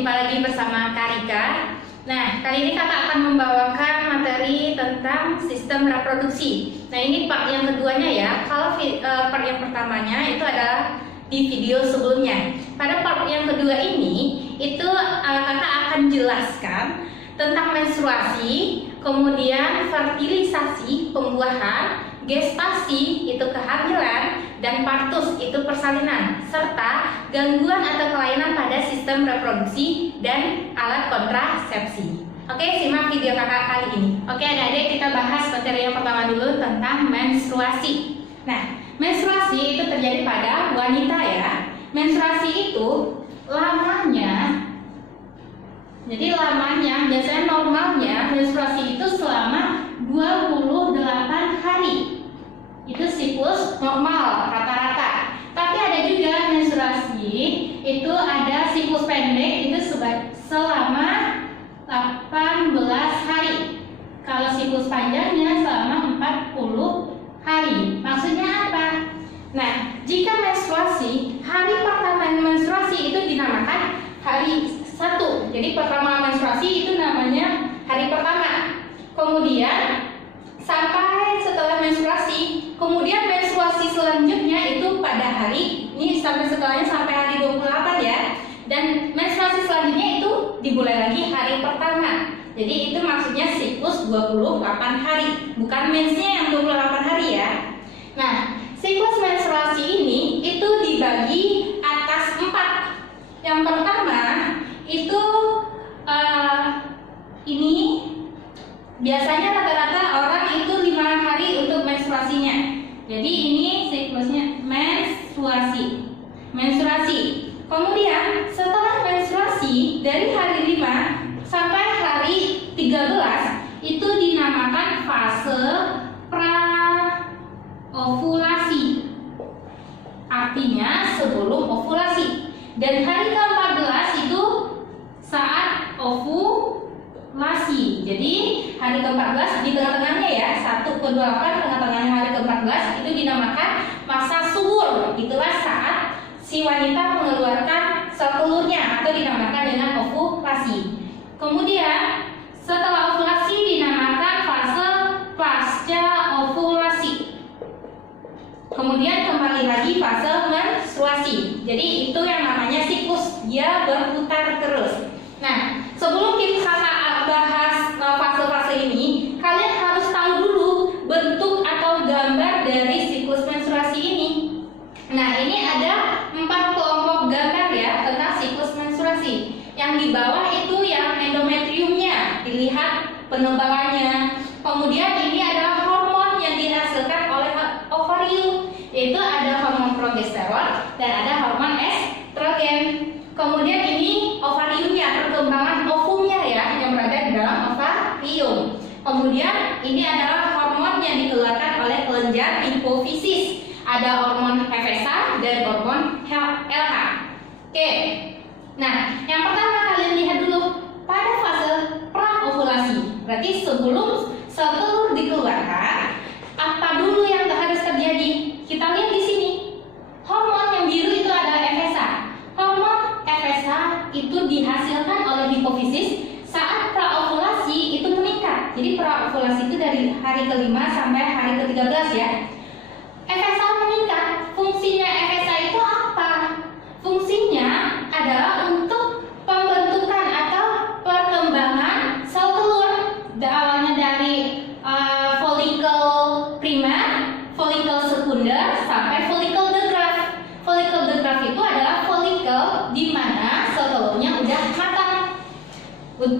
jumpa lagi bersama Karika. Nah, kali ini kakak akan membawakan materi tentang sistem reproduksi. Nah, ini part yang keduanya ya. Kalau part yang pertamanya itu adalah di video sebelumnya. Pada part yang kedua ini, itu kakak akan jelaskan tentang menstruasi, kemudian fertilisasi, pembuahan, gestasi itu kehamilan, dan partus itu persalinan, serta gangguan atau kelainan pada sistem reproduksi dan alat kontrasepsi. Oke, simak video kakak kali ini. Oke, adik-adik, kita bahas materi yang pertama dulu tentang menstruasi. Nah, menstruasi itu terjadi pada wanita ya. Menstruasi itu lamanya, jadi lamanya biasanya normalnya menstruasi itu selama 28 hari. Itu siklus normal rata-rata. Tapi ada juga menstruasi itu ada siklus pendek itu selama 18 hari. Kalau siklus panjangnya selama 40 hari. Maksudnya apa? Nah, jika menstruasi, hari pertama menstruasi itu dinamakan hari 1. Jadi pertama menstruasi itu namanya hari pertama. Kemudian sampai setelah menstruasi, kemudian menstruasi selanjutnya itu pada hari ini sampai setelahnya sampai hari 28 ya. Dan menstruasi selanjutnya itu dimulai lagi hari pertama. Jadi itu maksudnya siklus 28 hari, bukan mensnya yang 28 hari ya. Nah, siklus menstruasi ini itu dibagi atas 4. Yang pertama itu ini biasanya rata-rata orang itu 5 hari untuk menstruasinya. Jadi ini siklusnya menstruasi. Kemudian setelah menstruasi dari hari 5 sampai hari 13 itu dinamakan fase pra-ovulasi. Artinya sebelum ovulasi. Dan hari ke-14 itu saat ovulasi. Jadi hari ke-14 di tengah-tengahnya ya, 1 ke 28 tengah-tengahnya hari ke-14 itu dinamakan masa subur. Itulah saat si wanita mengeluarkan sel telurnya atau dinamakan dengan ovulasi. Kemudian setelah ovulasi dinamakan fase pasca ovulasi. Kemudian kembali lagi fase menstruasi. Jadi itu yang namanya siklus, dia berputar terus. Nah, sebelum kita bahas fase-fase ini, kalian harus tahu dulu bentuk atau gambar dari siklus menstruasi ini. Nah, ini ada 4 kelompok gambar ya tentang siklus menstruasi. Yang di bawah itu yang endometriumnya, dilihat penebalannya. Kemudian ini adalah hormon yang dihasilkan oleh ovarium, yaitu ada hormon progesteron dan ada hormon estrogen. Kemudian ini ovariumnya, perkembangan ovumnya ya yang berada di dalam ovarium. Kemudian ini adalah hormon yang dikeluarkan oleh kelenjar hipofisis. Ada hormon FSH dan hormon LH. Oke. Nah, yang pertama kalian lihat dulu pada fase pra-ovulasi. Berarti sebelum sel telur dikeluarkan, apa dulu yang harus terjadi? Kita lihat di sini. Hormon yang biru itu adalah FSH. Hormon FSH itu dihasilkan oleh hipofisis saat praovulasi itu meningkat. Jadi praovulasi itu dari hari ke-5 sampai hari ke-13 ya. FSH meningkat. Fungsinya FSH itu apa? Fungsinya adalah untuk pembentukan atau perkembangan sel telur. Awalnya dari folikel primer, folikel sekunder, sampai folikel de Graaff. Folikel de Graaff itu adalah folikel di mana sel telurnya udah matang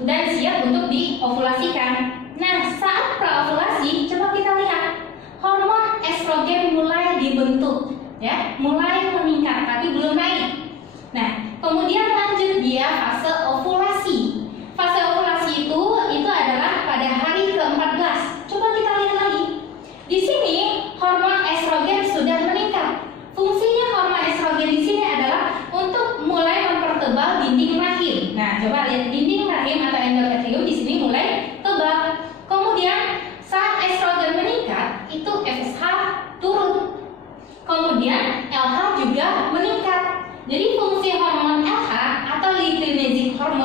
dan siap untuk diovulasikan. Nah, saat praovulasi, coba kita lihat hormon estrogen mulai dibentuk, ya, mulai meningkat, tapi belum naik. Nah, kemudian lanjut dia fase ovulasi. Fase ovulasi itu adalah pada hari ke-14. Coba kita lihat lagi. Di sini hormon estrogen sudah meningkat. Fungsinya hormon estrogen di sini adalah untuk mulai mempertebal dinding rahim. Nah, coba lihat dinding rahim atau endometrium di sini mulai tebal. Kemudian saat estrogen meningkat, itu FSH turun. Kemudian LH juga meningkat. Jadi fungsi hormon LH atau luteinizing hormone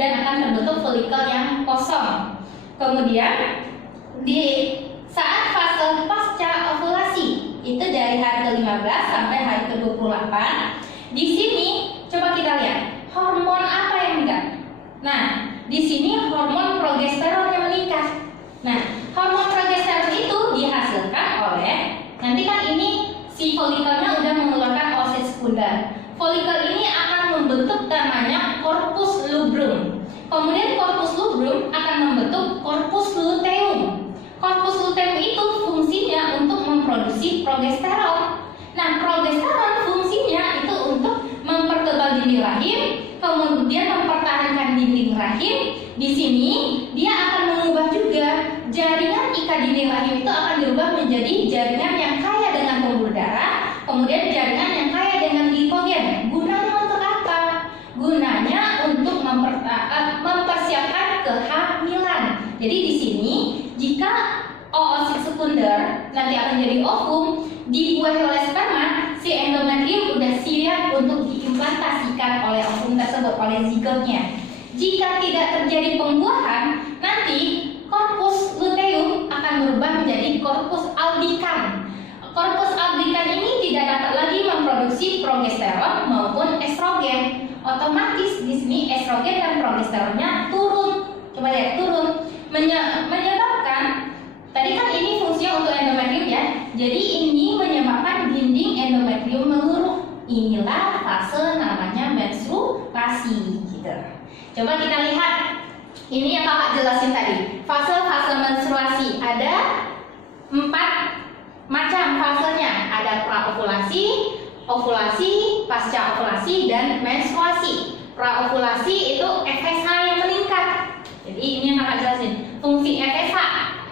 dan akan terbentuk folikel yang kosong. Kemudian di saat fase pasca ovulasi itu dari hari ke-15 sampai hari ke-28. Di sini coba kita lihat hormon apa yang meningkat. Nah, di sini hormon progesteron yang meningkat. Nah, hormon progesteron itu dihasilkan oleh, nanti kan ini si folikelnya udah mengeluarkan oosit sekunder. Folikel ini akan membentuk namanya corpus luteum. Kemudian corpus luteum akan membentuk corpus luteum. Corpus luteum itu fungsinya untuk memproduksi progesteron. Nah, progesteron fungsinya itu untuk mempertebal dinding rahim, kemudian mempertahankan dinding rahim. Di sini dia akan mengubah juga jaringan ikat dinding rahim itu akan dirubah menjadi jaringan yang kaya dengan pembuluh darah, kemudian jaringan yang kaya dengan glikogen. Gunanya untuk apa? Gunanya untuk mempersiapkan kehamilan. Jadi di sini jika oosit sekunder nanti akan jadi ovum, dibuahi oleh sperma, si endometrium udah siap untuk diimplantasikan oleh ovum tersebut, oleh zigotnya. Jika tidak terjadi pembuahan, nanti corpus luteum akan berubah menjadi corpus albican. Corpus albican ini tidak dapat lagi memproduksi progesteron maupun estrogen. Otomatis di sini estrogen dan progesteronnya turun. Coba lihat, turun. Menyebabkan, tadi kan ini fungsinya untuk endometrium ya. Jadi ini menyebabkan dinding endometrium meluruh. Inilah fase namanya menstruasi gitu. Coba kita lihat. Ini yang kakak jelasin tadi. Fase-fase menstruasi ada 4 macam fasenya. Ada praovulasi, ovulasi, pasca ovulasi, dan menstruasi. Praovulasi itu FSH yang meningkat. Jadi ini yang kakak jelasin. Fungsi FSH,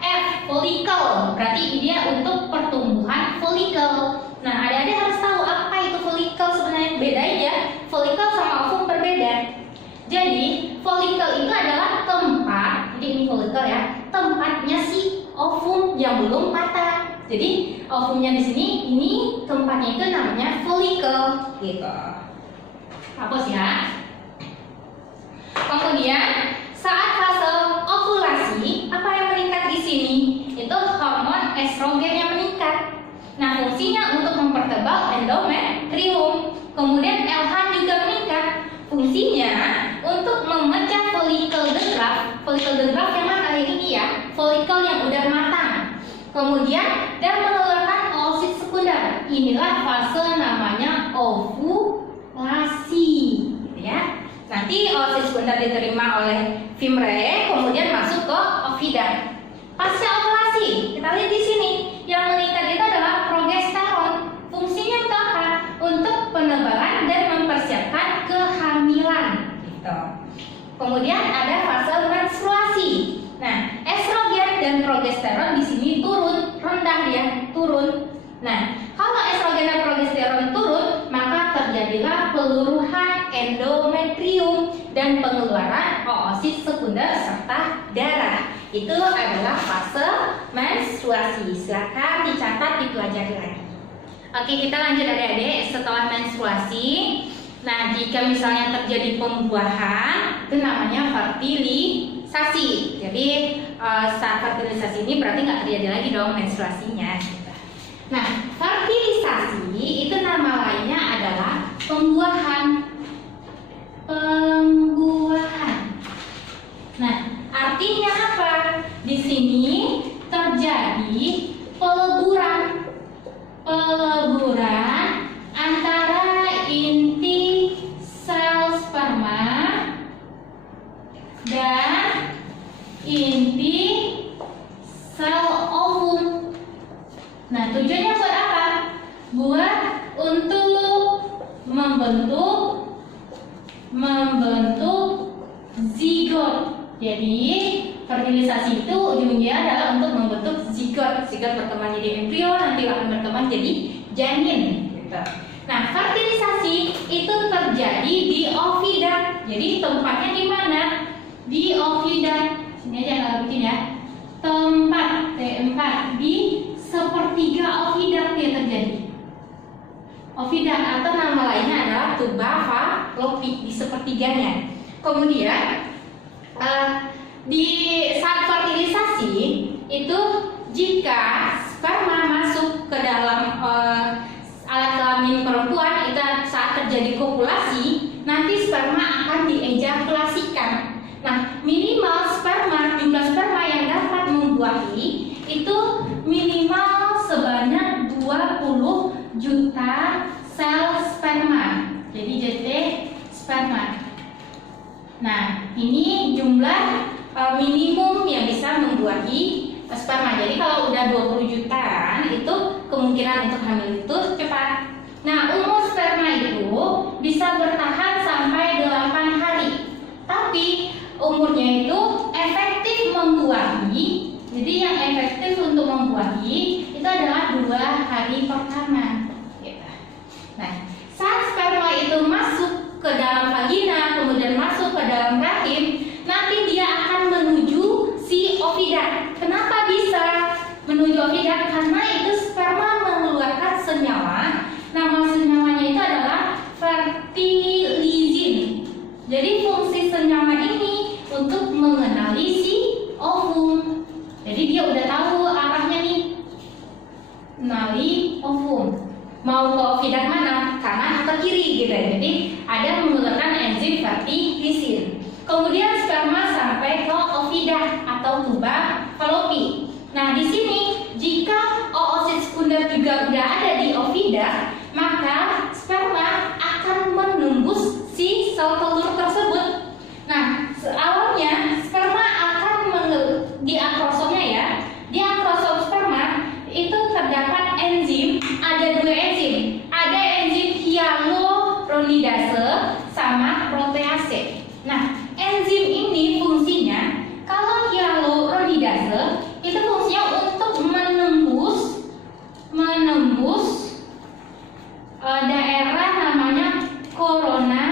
F folikel, berarti dia untuk pertumbuhan folikel. Nah, adik-adik harus tahu apa itu folikel sebenarnya. Bedain ya, folikel sama ovum berbeda. Jadi folikel itu adalah tempat, jadi ini folikel ya, tempatnya si ovum yang belum patah. Jadi ovumnya di sini, ini tempatnya itu namanya folikel, gitu. Hapus ya. Kemudian saat fase ovulasi, apa yang meningkat di sini? Itu hormon estrogen yang meningkat. Nah, fungsinya untuk mempertebal endometrium. Kemudian LH juga meningkat. Fungsinya untuk memecah folikel degraf. Folikel degraf yang mana kali ini ya? Folikel yang udah matang. Kemudian dan mengeluarkan oosit sekunder. Inilah fase namanya ovulasi, gitu ya. Nanti oosit sekunder diterima oleh fimreae, kemudian masuk ke ovida. Pasca ovulasi, kita lihat di sini yang meningkat itu adalah progesteron. Fungsinya untuk apa? Untuk penebalan dan mempersiapkan kehamilan. Gitu. Kemudian ada fase menstruasi. Nah, estrogen dan progesteron di sini turun, rendah ya, turun. Nah, kalau estrogen dan progesteron turun, maka terjadilah peluruhan endometrium dan pengeluaran oosit sekunder serta darah. Itu adalah fase menstruasi. Silakan dicatat, dipelajari lagi. Oke, kita lanjut adik-adik. Setelah menstruasi, nah jika misalnya terjadi pembuahan, itu namanya fertilisasi. Jadi saat fertilisasi ini berarti nggak terjadi lagi dong menstruasinya. Nah, fertilisasi itu nama lainnya adalah pembuahan. Nah, artinya apa? Di sini terjadi peleburan antara inti sel sperma dan inti sel ovum. Nah, tujuannya buat apa? Buat untuk membentuk zigot. Jadi fertilisasi itu ujungnya adalah untuk membentuk zigot. Zigot berkembang jadi embrio, nanti akan berkembang jadi janin. Gitu. Nah, fertilisasi itu terjadi di ovida. Jadi tempatnya di mana? Di ovida. Sini aja nggak bikin ya. Tempat T4 di sepertiga ovida dia terjadi. Ovida atau nama lainnya adalah tuba fallopi, di sepertiganya. Kemudian Eh, di saat fertilisasi itu jika sperma masuk ke dalam alat kelamin perempuan itu saat terjadi kopulasi, nanti sperma akan diejakulasikan. Nah, minimal jumlah sperma yang dapat membuahi itu minimal sebanyak 20 juta sel sperma. Jadi JT sperma. Nah, ini jumlah minimum yang bisa membuahi sperma. Jadi kalau udah 20 jutaan itu kemungkinan untuk hamil itu cepat. Nah, umur sperma itu bisa bertahan sampai 8 hari. Tapi umurnya itu efektif membuahi. Jadi yang efektif untuk membuahi itu adalah 2 hari pertama. Nah, saat sperma itu masuk ke dalam vagina, kemudian masuk ke dalam rahim, nanti dia akan menuju si ovidat. Kenapa bisa menuju ovidat? Karena itu sperma mengeluarkan senyawa. Nama senyawanya itu adalah fertilizin. Jadi fungsi senyawa ini untuk mengenali si ovum. Jadi dia udah tahu arahnya nih, mengenali ovum. Mau ke ovidat mana? Kanan atau kiri gitu ya. Jadi ada mengeluarkan enzim fertilizin. Kemudian sperma sampai ke ovidat atau tuba falopi. Nah, di sini jika oosit sekunder juga udah ada di ovidat, maka sperma akan menembus si sel telur tersebut. Nah, awalnya sperma akan di akrosomnya ya. Di akrosom sperma itu terdapat enzim, ada 2 enzim. Ada enzim hyaluronidase sama protease. Nah, enzim ini fungsinya, kalau hyaluronidase itu fungsinya untuk menembus daerah namanya corona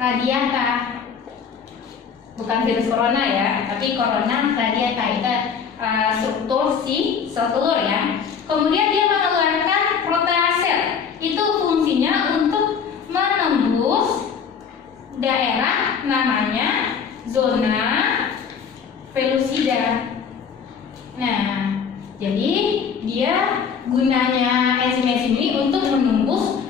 radiata. Bukan virus corona ya, tapi corona radiata itu struktur si sel telur ya. Kemudian dia mengeluarkan protease. Itu fungsinya untuk menembus daerah namanya zona pellucida. Nah, jadi dia gunanya enzim-enzim ini untuk menembus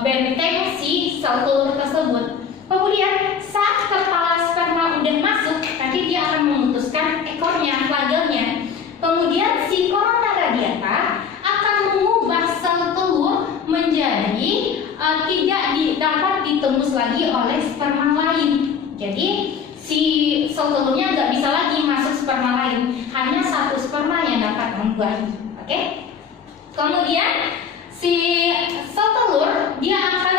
benteng si sel telur tersebut. Kemudian saat kepala sperma udah masuk, nanti dia akan memutuskan ekornya, flagelnya. Kemudian si corona radiata akan mengubah sel telur menjadi tidak dapat ditembus lagi oleh sperma lain. Jadi si sel telurnya nggak bisa lagi masuk sperma lain, hanya satu sperma yang dapat membuahi. Oke? Kemudian si sel telur dia akan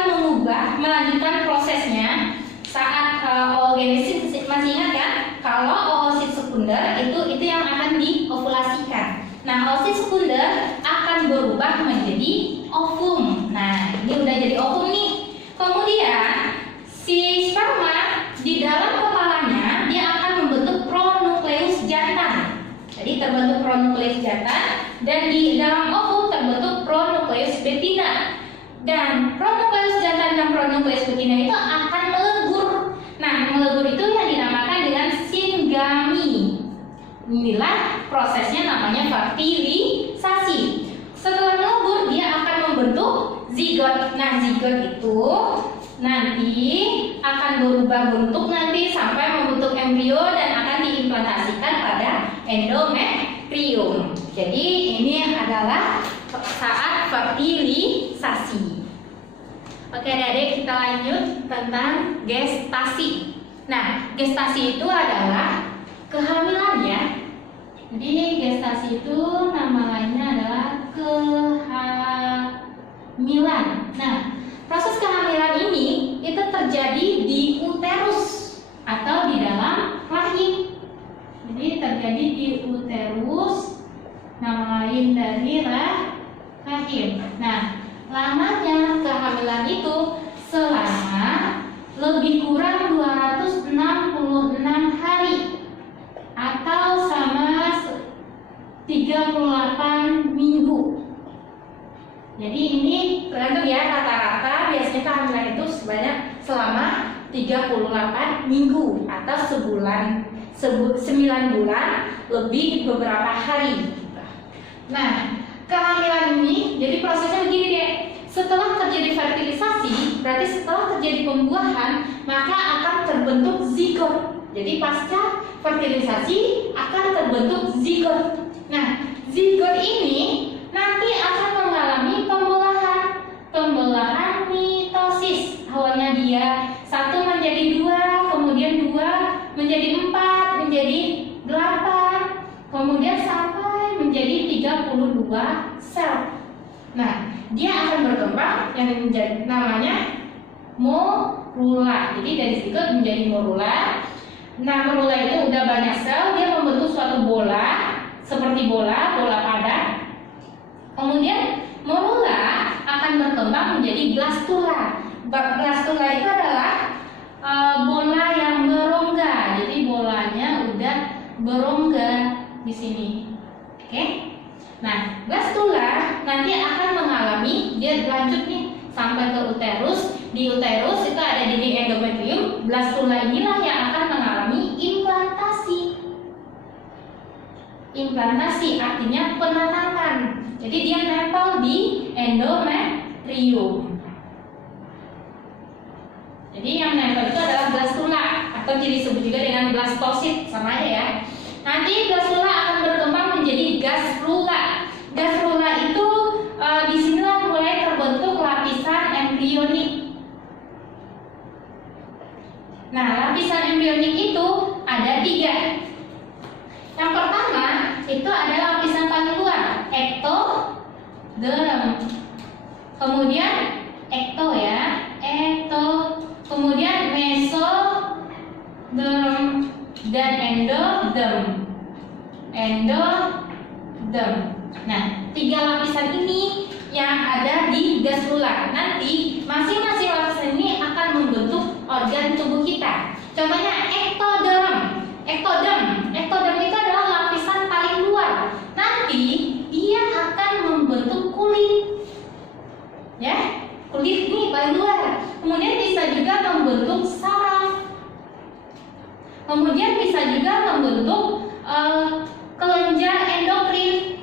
melanjutkan prosesnya saat oogenesis. Masih ingat kan? Kalau oosit sekunder itu yang akan diovulasikan. Nah, oosit sekunder akan berubah menjadi ovum. Nah, ini udah jadi ovum nih. Kemudian si sperma di dalam kepalanya dia akan membentuk pronukleus jantan. Jadi terbentuk pronukleus jantan dan di dalam ovum terbentuk pronukleus betina. Dan pronukleus jantan dan pronukleus betina itu akan melebur. Nah, melebur itu yang dinamakan dengan singami. Inilah prosesnya, namanya fertilisasi. Setelah melebur dia akan membentuk zigot. Nah, zigot itu nanti akan berubah bentuk nanti sampai membentuk embrio dan akan diimplantasikan pada endometrium. Jadi ini adalah saat fertilisasi. Oke adik-adik, kita lanjut tentang gestasi. Nah, gestasi itu adalah kehamilan ya. Jadi gestasi itu nama lainnya adalah kehamilan. Nah, proses kehamilan ini itu terjadi di uterus atau di dalam rahim. Jadi terjadi di uterus, nama lain dari rahim. Nah, lamanya kehamilan itu selama lebih kurang 266 hari atau sama 38 minggu. Jadi ini tergantung ya, rata-rata biasanya kehamilan itu selama 38 minggu atau 9 bulan lebih beberapa hari. Nah, kehamilan ini jadi prosesnya begini deh. Setelah terjadi fertilisasi, berarti setelah terjadi pembuahan, maka akan terbentuk zigot. Jadi pasca fertilisasi akan terbentuk zigot. Nah, zigot ini nanti akan mengalami pembelahan mitosis. Awalnya dia 1 menjadi 2, kemudian 2 menjadi 4, menjadi 8, kemudian sampai menjadi 32 sel. Nah, dia akan berkembang yang menjadi namanya morula. Jadi dari zigot menjadi morula. Nah, morula itu udah banyak sel, dia membentuk suatu bola seperti bola padat. Kemudian morula akan berkembang menjadi blastula. Blastula itu adalah bola yang berongga. Jadi bolanya udah berongga di sini. Oke? Nah, blastula nanti akan mengalami, dia lanjut nih sampai ke uterus. Di uterus itu ada dinding endometrium. Blastula inilah yang akan mengalami implantasi. Implantasi artinya penanaman. Jadi dia nempel di endometrium. Jadi yang nempel itu adalah blastula atau disebut juga dengan blastosit, sama aja ya. Nanti blastula akan berkembang menjadi gastrula. Gastrula itu disinilah mulai terbentuk lapisan embrionik. Nah, lapisan embrionik itu ada 3. Yang pertama itu adalah lapisan paling luar, ektoderm. Kemudian ekto ya, kemudian mesoderm dan endoderm. Nah, 3 lapisan ini yang ada di gastrula. Nanti masing-masing lapisan ini akan membentuk organ tubuh kita. Contohnya ektoderm. Ektoderm itu adalah lapisan paling luar. Nanti dia akan membentuk kulit. Ya, kulit ini paling luar. Kemudian bisa juga membentuk saraf. Kemudian bisa juga membentuk kelenjar endokrin.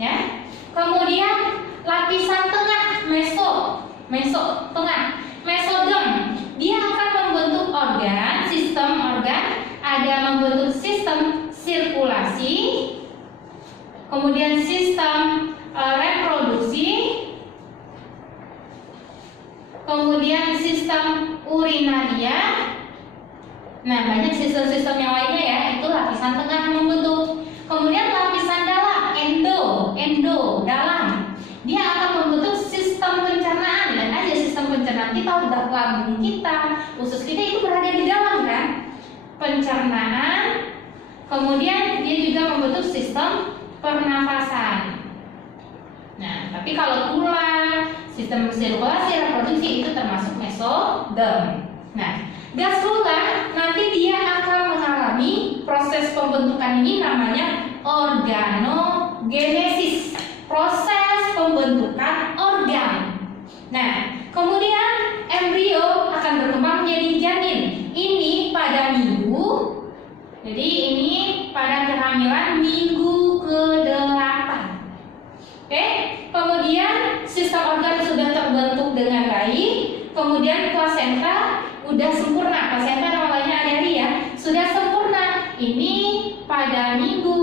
Ya. Kemudian lapisan tengah, meso tengah, mesoderm. Dia akan membentuk organ, sistem organ, ada membentuk sistem sirkulasi, kemudian sistem reproduksi, kemudian sistem urinaria. Nah, banyak sistem-sistem yang lainnya ya, itu lapisan tengah yang membentuk. Kemudian lapisan dalam, endo dalam. Dia akan membentuk sistem pencernaan. Dan aja sistem pencernaan kita, lambung kita, usus kita itu berada di dalam kan? Pencernaan. Kemudian dia juga membentuk sistem pernafasan. Nah, tapi kalau tulang, sistem sirkulasi, reproduksi itu termasuk mesoderm. Nah, gastrula nanti dia akan mengalami proses pembentukan ini namanya organogenesis, proses pembentukan organ. Nah, kemudian embrio akan berkembang menjadi janin. Ini pada minggu. Jadi ini pada kehamilan minggu ke-8. Oke, kemudian sistem organ sudah terbentuk dengan baik. Kemudian plasenta udah sempurna. Plasenta nama lainnya adeari ya, sudah sempurna. Ini pada minggu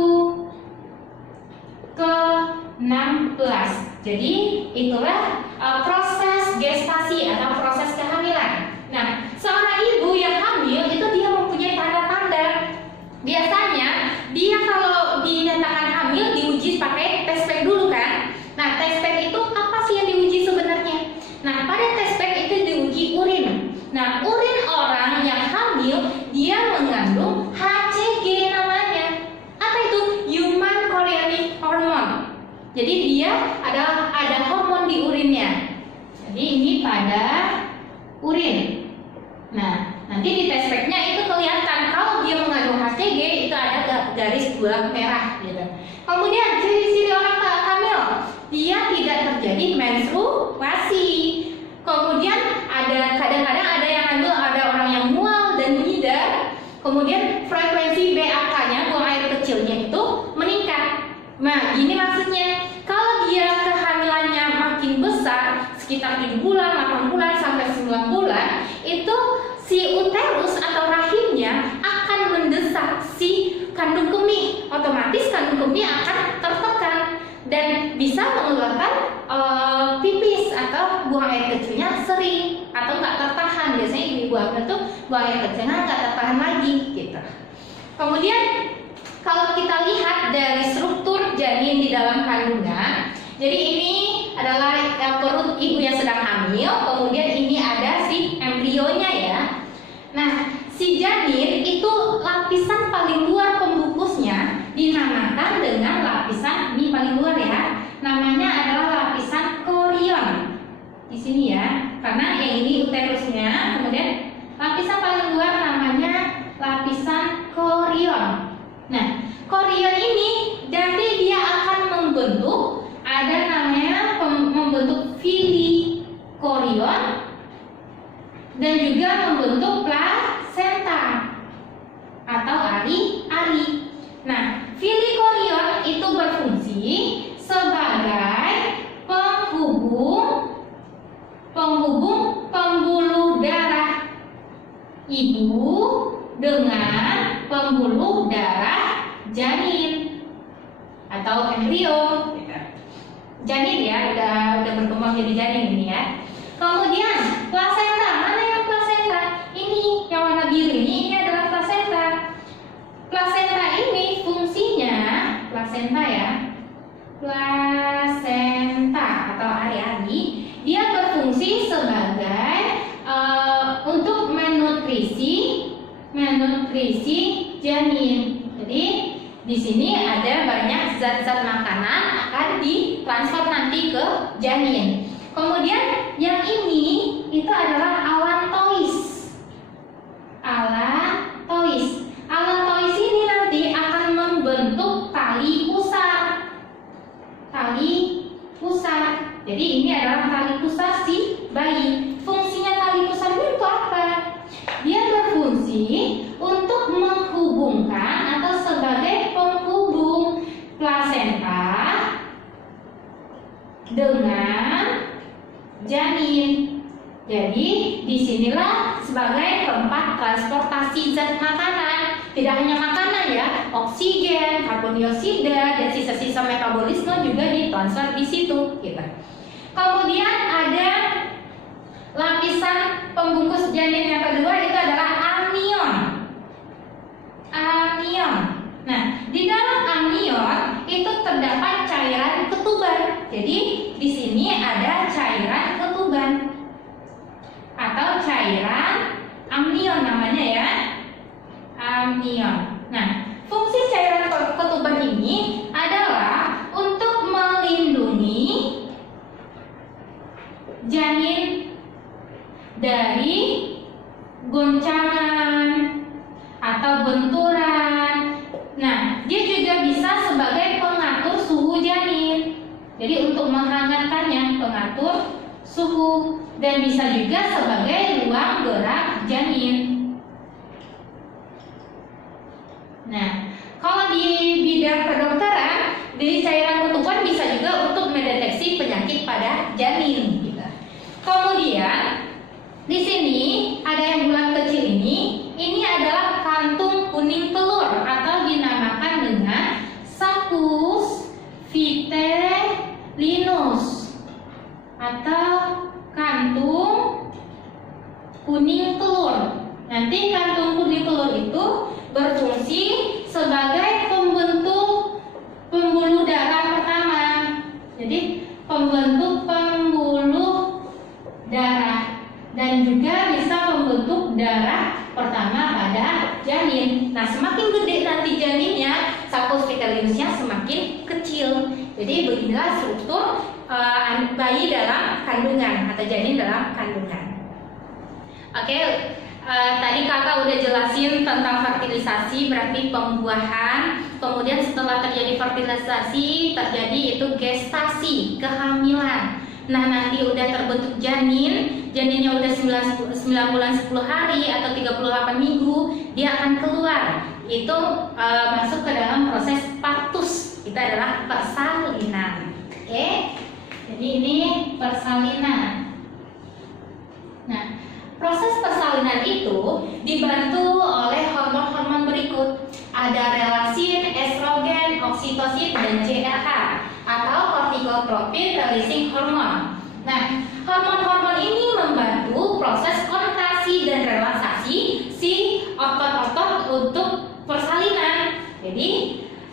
ke-16. Jadi itulah proses gestasi atau proses kehamilan. Nah, seorang ibu yang hamil itu dia mempunyai tanda-tanda. Biasanya dia kalau dinyatakan hamil diuji pakai test pack dulu kan. Nah, test pack itu apa sih yang diuji sebenarnya? Nah, pada test pack itu diuji urin. Nah, urin orang yang hamil dia mengandung HCG namanya. Apa itu? Human Chorionic Hormone. Jadi dia ada hormon di urinnya. Jadi ini pada urin. Nah, nanti di test pack-nya itu kelihatan kalau dia mengandung HCG itu ada garis 2 merah gitu. Kemudian ciri-ciri orang hamil, dia tidak terjadi menstruasi. Kemudian ada Kemudian frekuensi BAK-nya, buang air kecilnya itu meningkat. Nah, gini maksudnya, kalau dia kehamilannya makin besar, sekitar 7 bulan, 8 bulan, sampai 9 bulan, itu si uterus atau rahimnya akan mendesak si kandung kemih. Otomatis kandung kemih akan tertekan dan bisa mengeluarkan pipis atau buang air kecilnya sering atau nggak tertahan. Biasanya ibu hamil tuh buang air kecilnya nggak tertahan lagi gitu. Kemudian kalau kita lihat dari struktur janin di dalam kandungan, jadi ini adalah perut ibu yang sedang hamil, kemudian ini ada si embrionya ya. Nah, si janin itu lapisan paling luar pembungkusnya dinamakan dengan lapisan ini paling luar ya. Namanya adalah lapisan korion. Di sini ya, karena yang ini uterusnya, kemudian lapisan paling luar namanya lapisan korion. Nah, korion ini nanti dia akan membentuk, ada namanya membentuk filikorion dan juga membentuk plasenta atau ari-ari. Nah, filikorion itu berfungsi sebagai penghubung pembuluh darah ibu dengan pembuluh darah janin atau embrio. Janin ya, udah berkembang jadi janin ini ya. Kemudian plasenta, mana yang plasenta? Ini yang warna biru ini adalah plasenta. Plasenta ini fungsinya, plasenta ya, plasenta atau ari-ari, dia berfungsi sebagai untuk menutrisi janin. Jadi di sini ada banyak zat-zat makanan akan ditransfer nanti ke janin. Kemudian yang ini itu adalah allantois. Allantois ini nanti akan membentuk tali pusar. Jadi ini adalah tali pusar si bayi. Fungsinya tali pusar ini untuk apa? Dia berfungsi untuk menghubungkan atau sebagai penghubung plasenta dengan janin. Jadi disinilah sebagai tempat transportasi zat makanan. Tidak hanya makanan ya, oksigen, karbon dioksida, dan sisa-sisa metabolisme juga ditransfer di situ. Gitu. Kemudian ada lapisan pembungkus janin yang kedua itu adalah amnion. Nah, di dalam amnion itu terdapat cairan ketuban. Jadi di sini ada cairan ketuban atau cairan amnion namanya ya, amnion. Nah, fungsi cairan ketuban ini adalah untuk melindungi janin dari goncangan atau benturan. Nah, dia juga bisa sebagai pengatur suhu janin. Jadi untuk menghangatkannya, pengatur suhu, dan bisa juga sebagai ruang gerak janin. Nah, kalau di bidang kedokteran, dari cairan ketuban bisa juga untuk mendeteksi penyakit pada janin. Gitu. Kemudian di sini ada yang bulat kecil ini adalah kantung kuning telur atau dinamakan dengan saccus vitellinus atau kantung kuning telur. Nanti kantung kuning telur itu berfungsi sebagai pembentuk pembuluh darah pertama. Jadi pembentuk pembuluh darah dan juga bisa membentuk darah pertama pada janin. Nah, semakin gede nanti janinnya, saccus vitellinusnya semakin kecil. Jadi beginilah struktur bayi dalam kandungan atau janin dalam kandungan. Oke, tadi kakak udah jelasin tentang fertilisasi, berarti pembuahan. Kemudian setelah terjadi fertilisasi, terjadi itu gestasi, kehamilan. Nah, nanti udah terbentuk janinnya udah 9 bulan 10 hari atau 38 minggu, dia akan keluar. Itu masuk ke dalam proses partus. Itu adalah persalinan. Oke. Jadi ini persalinan. Nah, proses persalinan itu dibantu oleh hormon-hormon berikut. Ada relaksin, estrogen, oksitosin, dan CRH atau corticotropin releasing hormone. Nah, hormon-hormon ini membantu proses kontraksi dan relaksasi si otot-otot untuk persalinan. Jadi,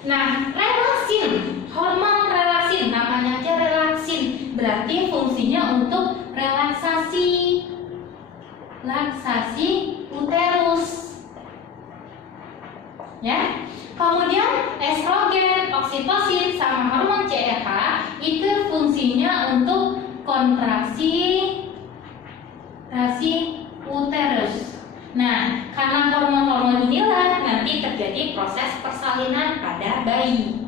nah, relaksin, hormon relaksin, namanya aja relaksin, berarti fungsinya untuk relaksasi uterus, ya. Kemudian estrogen, oksitosin, sama hormon CRH itu fungsinya untuk kontraksi uterus. Nah, karena hormon-hormon inilah nanti terjadi proses persalinan pada bayi.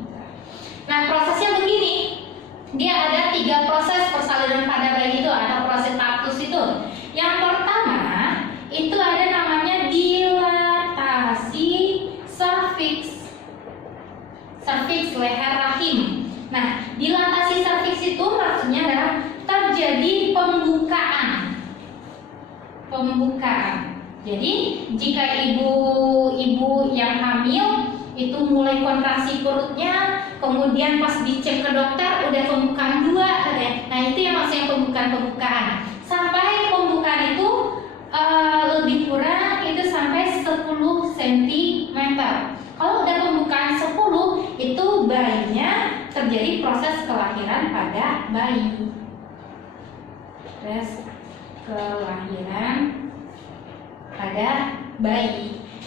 Nah, prosesnya begini. Dia ada 3 proses persalinan pada bayi itu atau proses partus itu. Yang pertama itu ada namanya dilatasi serviks leher rahim. Nah, dilatasi serviks itu maksudnya adalah terjadi pembukaan. Jadi, jika ibu yang hamil itu mulai kontraksi perutnya, kemudian pas dicek ke dokter udah pembukaan 2, nah itu yang maksudnya pembukaan. Sampai pembukaan itu lebih kurang itu sampai 10 cm. Kalau udah pembukaan 10, itu bayinya terjadi proses kelahiran pada bayi.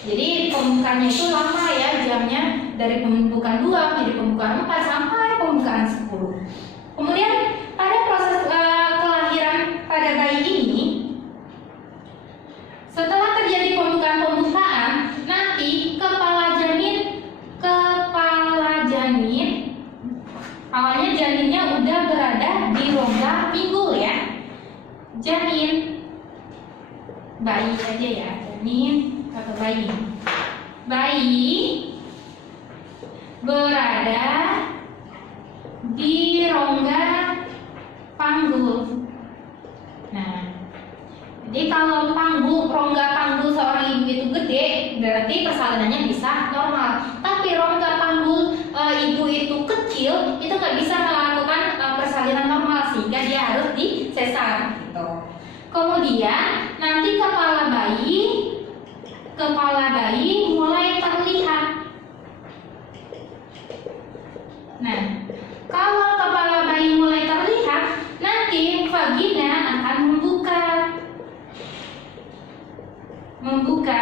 Jadi pembukaannya itu lama ya jamnya, dari pembukaan 2 menjadi pembukaan 4 sampai pembukaan 10. Kemudian pada proses kelahiran pada bayi ini, setelah terjadi pembukaan, nanti kepala janin, awalnya janinnya udah berada di rongga pinggul ya. Janin bayi aja ya, janin atau bayi berada di rongga panggul. Nah, jadi kalau rongga panggul seorang ibu itu gede, berarti persalinannya bisa normal. Tapi rongga panggul ibu itu kecil, itu nggak bisa melakukan persalinan normal, sehingga dia harus disesar gitu. Kemudian nanti kepala bayi mulai terlihat. Nah, kalau kepala bayi mulai terlihat, nanti vagina akan membuka.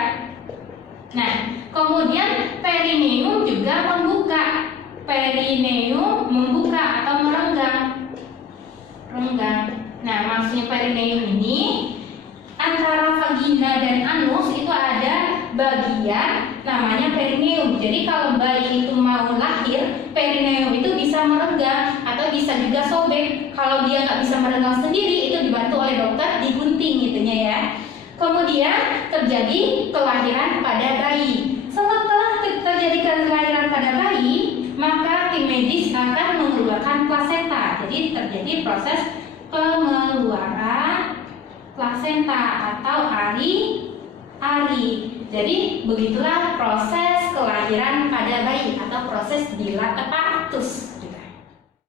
Nah, kemudian perineum juga membuka. Perineum membuka atau merenggang. Nah, maksudnya perineum ini antara vagina dan anus itu ada bagian namanya perineum. Jadi kalau bayi itu mau lahir, perineum itu bisa merenggang atau bisa juga sobek. Kalau dia nggak bisa merenggang sendiri, itu dibantu oleh dokter digunting gitunya ya. Kemudian terjadi kelahiran pada bayi. Setelah terjadi kelahiran pada bayi, maka tim medis akan mengeluarkan plasenta. Jadi terjadi proses pengeluaran plasenta atau ari. Jadi begitulah proses kelahiran pada bayi atau proses dilatasi partus.